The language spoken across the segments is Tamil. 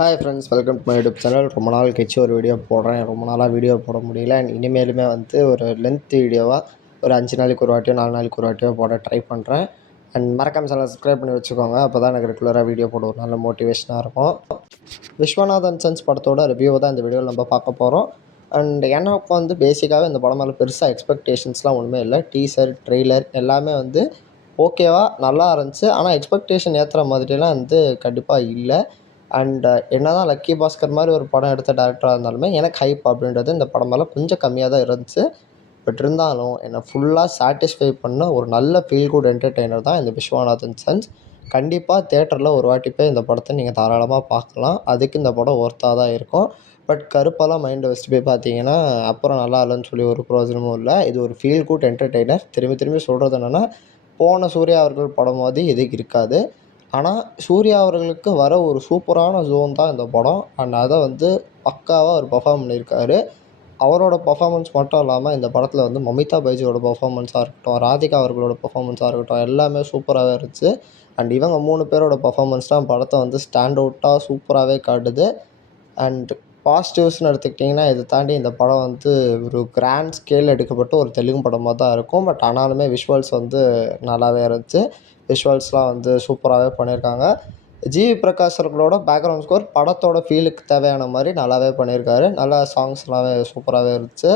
Hi friends, welcome to my YouTube channel. ரொம்ப நாள் கழிச்சு ஒரு வீடியோ போடுறேன். ரொம்ப நாளாக வீடியோ போட முடியல. அண்ட் இனிமேலுமே ஒரு லென்த் வீடியோவாக ஒரு 5 நாளைக்கு ஒரு வாட்டியோ 4 நாளைக்கு ஒரு வாட்டியோ போட ட்ரை பண்ணுறேன். அண்ட் மறக்காம சேனல் சப்ஸ்கிரைப் பண்ணி வச்சுக்கோங்க. அப்போ தான் எனக்கு ரெகுலராக வீடியோ போட ஒரு நல்ல மோட்டிவேஷனாக இருக்கும். விஸ்வநாதன் சன்ஸ் படத்தோட ரிவ்யூவை தான் இந்த வீடியோவில் நம்ம பார்க்க போகிறோம். அண்ட் எனக்கு பேசிக்காகவே இந்த படம் மேலே பெருசாக எக்ஸ்பெக்டேஷன்ஸ்லாம் ஒன்றுமே இல்லை. டீசர், ட்ரெய்லர் எல்லாமே ஓகேவா நல்லா இருந்துச்சு. ஆனால் எக்ஸ்பெக்டேஷன் ஏற்றுற மாதிரிலாம் கண்டிப்பாக இல்லை. அண்ட் என்னதான் லக்கி பாஸ்கர் மாதிரி ஒரு படம் எடுத்த டேரக்டராக இருந்தாலுமே எனக்கு ஹைப் அப்படின்றது இந்த படம் மேலே கொஞ்சம் கம்மியாக தான் இருந்துச்சு. பட் இருந்தாலும் என்னை ஃபுல்லாக சாட்டிஸ்ஃபை பண்ண ஒரு நல்ல ஃபீல் குட் என்டர்டெய்னர் தான் இந்த விஸ்வநாதன் சன்ஸ். கண்டிப்பாக தேட்டரில் ஒரு வாட்டி போய் இந்த படத்தை நீங்கள் தாராளமாக பார்க்கலாம். அதுக்கு இந்த படம் ஒர்த்தாக தான் இருக்கும். பட் கருப்பெல்லாம் மைண்டை வச்சுட்டு போய் பார்த்தீங்கன்னா அப்புறம் நல்லா இல்லைன்னு சொல்லி ஒரு பிரயோஜனமும் இல்லை. இது ஒரு ஃபீல் குட் என்டர்டெய்னர். திரும்பி திரும்பி சொல்கிறது என்னென்னா, போன சூர்யா அவர்கள் படம் மாதிரி எதுக்கு இருக்காது. ஆனால் சூர்யா அவர்களுக்கு வர ஒரு சூப்பரான ஜோன் தான் இந்த படம். அண்ட் அதை பக்காவாக அவர் பெர்ஃபார்ம் பண்ணியிருக்காரு. அவரோட பெர்ஃபார்மன்ஸ் மட்டும் இல்லாமல் இந்த படத்தில் மமிதா பைஜியோட பெர்ஃபார்மன்ஸாக இருக்கட்டும், ராதிகா அவர்களோட பெர்ஃபார்மன்ஸாக இருக்கட்டும், எல்லாமே சூப்பராகவே இருந்துச்சு. அண்ட் இவங்க 3 பேரோட பெர்ஃபார்மன்ஸ் தான் படத்தை ஸ்டாண்ட் அவுட்டாக சூப்பராகவே காட்டுது. அண்ட் பாசிட்டிவ்ஸ்னு எடுத்துக்கிட்டிங்கன்னா, இதை தாண்டி இந்த படம் ஒரு கிராண்ட் ஸ்கேல் எடுக்கப்பட்ட ஒரு தெலுங்கு படமாக தான் இருக்கும். பட் ஆனாலுமே விஷுவல்ஸ் நல்லாவே இருந்துச்சு. விஷுவல்ஸ்லாம் சூப்பராகவே பண்ணியிருக்காங்க. ஜிவி பிரகாஷ் அவர்களோட பேக்ரவுண்ட் ஸ்கோர் படத்தோட ஃபீலுக்கு தேவையான மாதிரி நல்லாவே பண்ணியிருக்காரு. நல்லா சாங்ஸ்லாமே சூப்பராகவே இருந்துச்சு.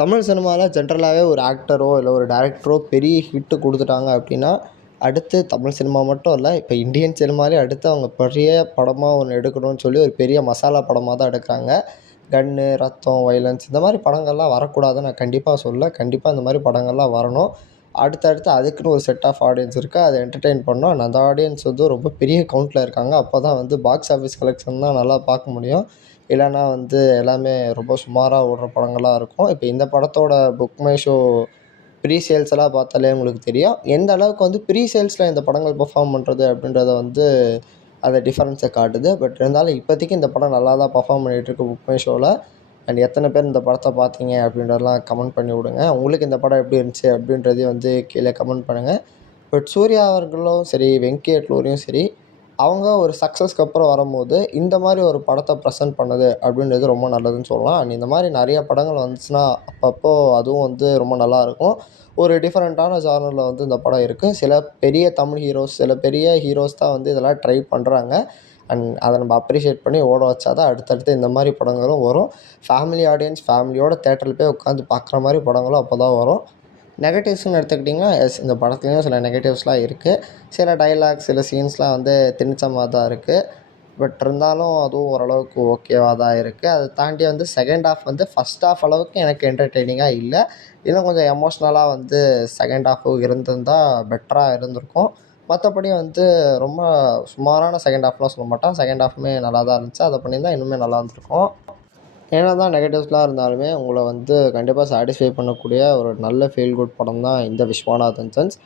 தமிழ் சினிமாவில் ஜென்ரலாகவே ஒரு ஆக்டரோ இல்லை ஒரு டைரக்டரோ பெரிய ஹிட்டு கொடுத்துட்டாங்க அப்படின்னா, அடுத்து தமிழ் சினிமா மட்டும் இல்லை, இப்போ இந்தியன் சினிமாலே அடுத்து அவங்க பெரிய படமாக ஒன்று எடுக்கணும்னு சொல்லி ஒரு பெரிய மசாலா படமாக தான் எடுக்கிறாங்க. கன்னு, ரத்தம், வைலன்ஸ் இந்த மாதிரி படங்கள்லாம் வரக்கூடாதுன்னு நான் கண்டிப்பாக சொல்ல. கண்டிப்பாக இந்த மாதிரி படங்கள்லாம் வரணும். அடுத்தடுத்து அதுக்குன்னு ஒரு செட் ஆஃப் ஆடியன்ஸ் இருக்குது. அதை என்டர்டெயின் பண்ணணும். அந்த ஆடியன்ஸ் ரொம்ப பெரிய கவுண்ட்டில் இருக்காங்க. அப்போ தான் பாக்ஸ் ஆஃபீஸ் கலெக்ஷன் தான் நல்லா பார்க்க முடியும். இல்லைன்னா எல்லாமே ரொம்ப சுமாராக ஓடுற படங்களாக இருக்கும். இப்போ இந்த படத்தோட book my show pre sales எல்லாம் பார்த்தாலே உங்களுக்கு தெரியும். எந்த அளவுக்கு ப்ரீ சேல்ஸில் இந்த படங்கள் பெர்ஃபார்ம் பண்ணுறது அப்படின்றத அந்த டிஃபரன்ஸை காட்டுது. பட் இருந்தாலும் இப்போதைக்கு இந்த படம் நல்லா தான் பெர்ஃபார்ம் பண்ணிகிட்ருக்கு புக் மை ஷோவில். அண்ட் எத்தனை பேர் இந்த படத்தை பார்த்தீங்க அப்படின்றதெல்லாம் கமெண்ட் பண்ணி விடுங்க. உங்களுக்கு இந்த படம் எப்படி இருந்துச்சு அப்படின்றதையும் கீழே கமெண்ட் பண்ணுங்கள். பட் சூர்யா அவர்களும் சரி, வெங்கி அட்லூரியும் சரி, அவங்க ஒரு சக்ஸஸ்க்கு அப்புறம் வரும்போது இந்த மாதிரி ஒரு படத்தை ப்ரெசென்ட் பண்ணது அப்படின்றது ரொம்ப நல்லதுன்னு சொல்லலாம். அண்ட் இந்த மாதிரி நிறைய படங்கள் வந்துச்சுன்னா அப்பப்போ அதுவும் ரொம்ப நல்லாயிருக்கும். ஒரு டிஃப்ரெண்ட்டான ஜானரில் இந்த படம் இருக்குது. சில பெரிய தமிழ் ஹீரோஸ், சில பெரிய ஹீரோஸ் தான் இதெல்லாம் ட்ரை பண்ணுறாங்க. அண்ட் அதை நம்ம அப்ரிஷியேட் பண்ணி ஓட வச்சா தான் அடுத்தடுத்து இந்த மாதிரி படங்களும் வரும். ஃபேமிலி ஆடியன்ஸ் ஃபேமிலியோட தேட்டரில் போய் உட்காந்து பார்க்குற மாதிரி படங்களும் அப்போ தான் வரும். நெகட்டிவ்ஸ்னு எடுத்துக்கிட்டிங்கன்னா, இந்த படத்துலேயும் சில நெகட்டிவ்ஸ்லாம் இருக்குது. சில டயலாக்ஸ், சில சீன்ஸ்லாம் திணிச்சமாக தான் இருக்குது. பட் இருந்தாலும் அதுவும் ஓரளவுக்கு ஓகேவாக தான் இருக்குது. அதை தாண்டி செகண்ட் ஹாஃப் ஃபஸ்ட் ஹாஃப் அளவுக்கு எனக்கு என்டர்டெய்னிங்காக இல்லை. இன்னும் கொஞ்சம் எமோஷ்னலாக செகண்ட் ஹாஃபு இருந்திருந்தா பெட்டராக இருந்திருக்கும். மற்றபடி ரொம்ப சுமாரான செகண்ட் ஹாஃப்லாம் சொல்ல மாட்டேன். செகண்ட் ஹாஃபுமே நல்லா தான் இருந்துச்சு. அதை பண்ணியிருந்தா இன்னுமே நல்லா இருந்திருக்கும். என்ன தான் நெகட்டிவ்ஸ்லாம் இருந்தாலுமே உங்களை கண்டிப்பாக சாட்டிஸ்ஃபை பண்ணக்கூடிய ஒரு நல்ல ஃபீல் குட் படம் தான் இந்த விஸ்வநாதன் சன்ஸ்.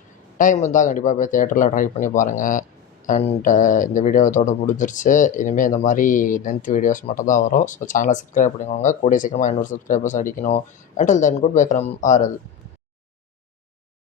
டைம் இருந்தால் கண்டிப்பாக போய் தியேட்டரில் ட்ரை பண்ணி பாருங்கள். அண்ட் இந்த வீடியோ இதோட முடிஞ்சிருச்சு. இனிமேல் இந்த மாதிரி லென்த் வீடியோஸ் மட்டும் தான் வரும். ஸோ சேனலை சப்ஸ்கிரைப் பண்ணிக்கோங்க. கூடிய சீக்கிரமாக 500 சப்ஸ்கிரைபர்ஸ் அடிக்கணும். Until then, good bye from RL.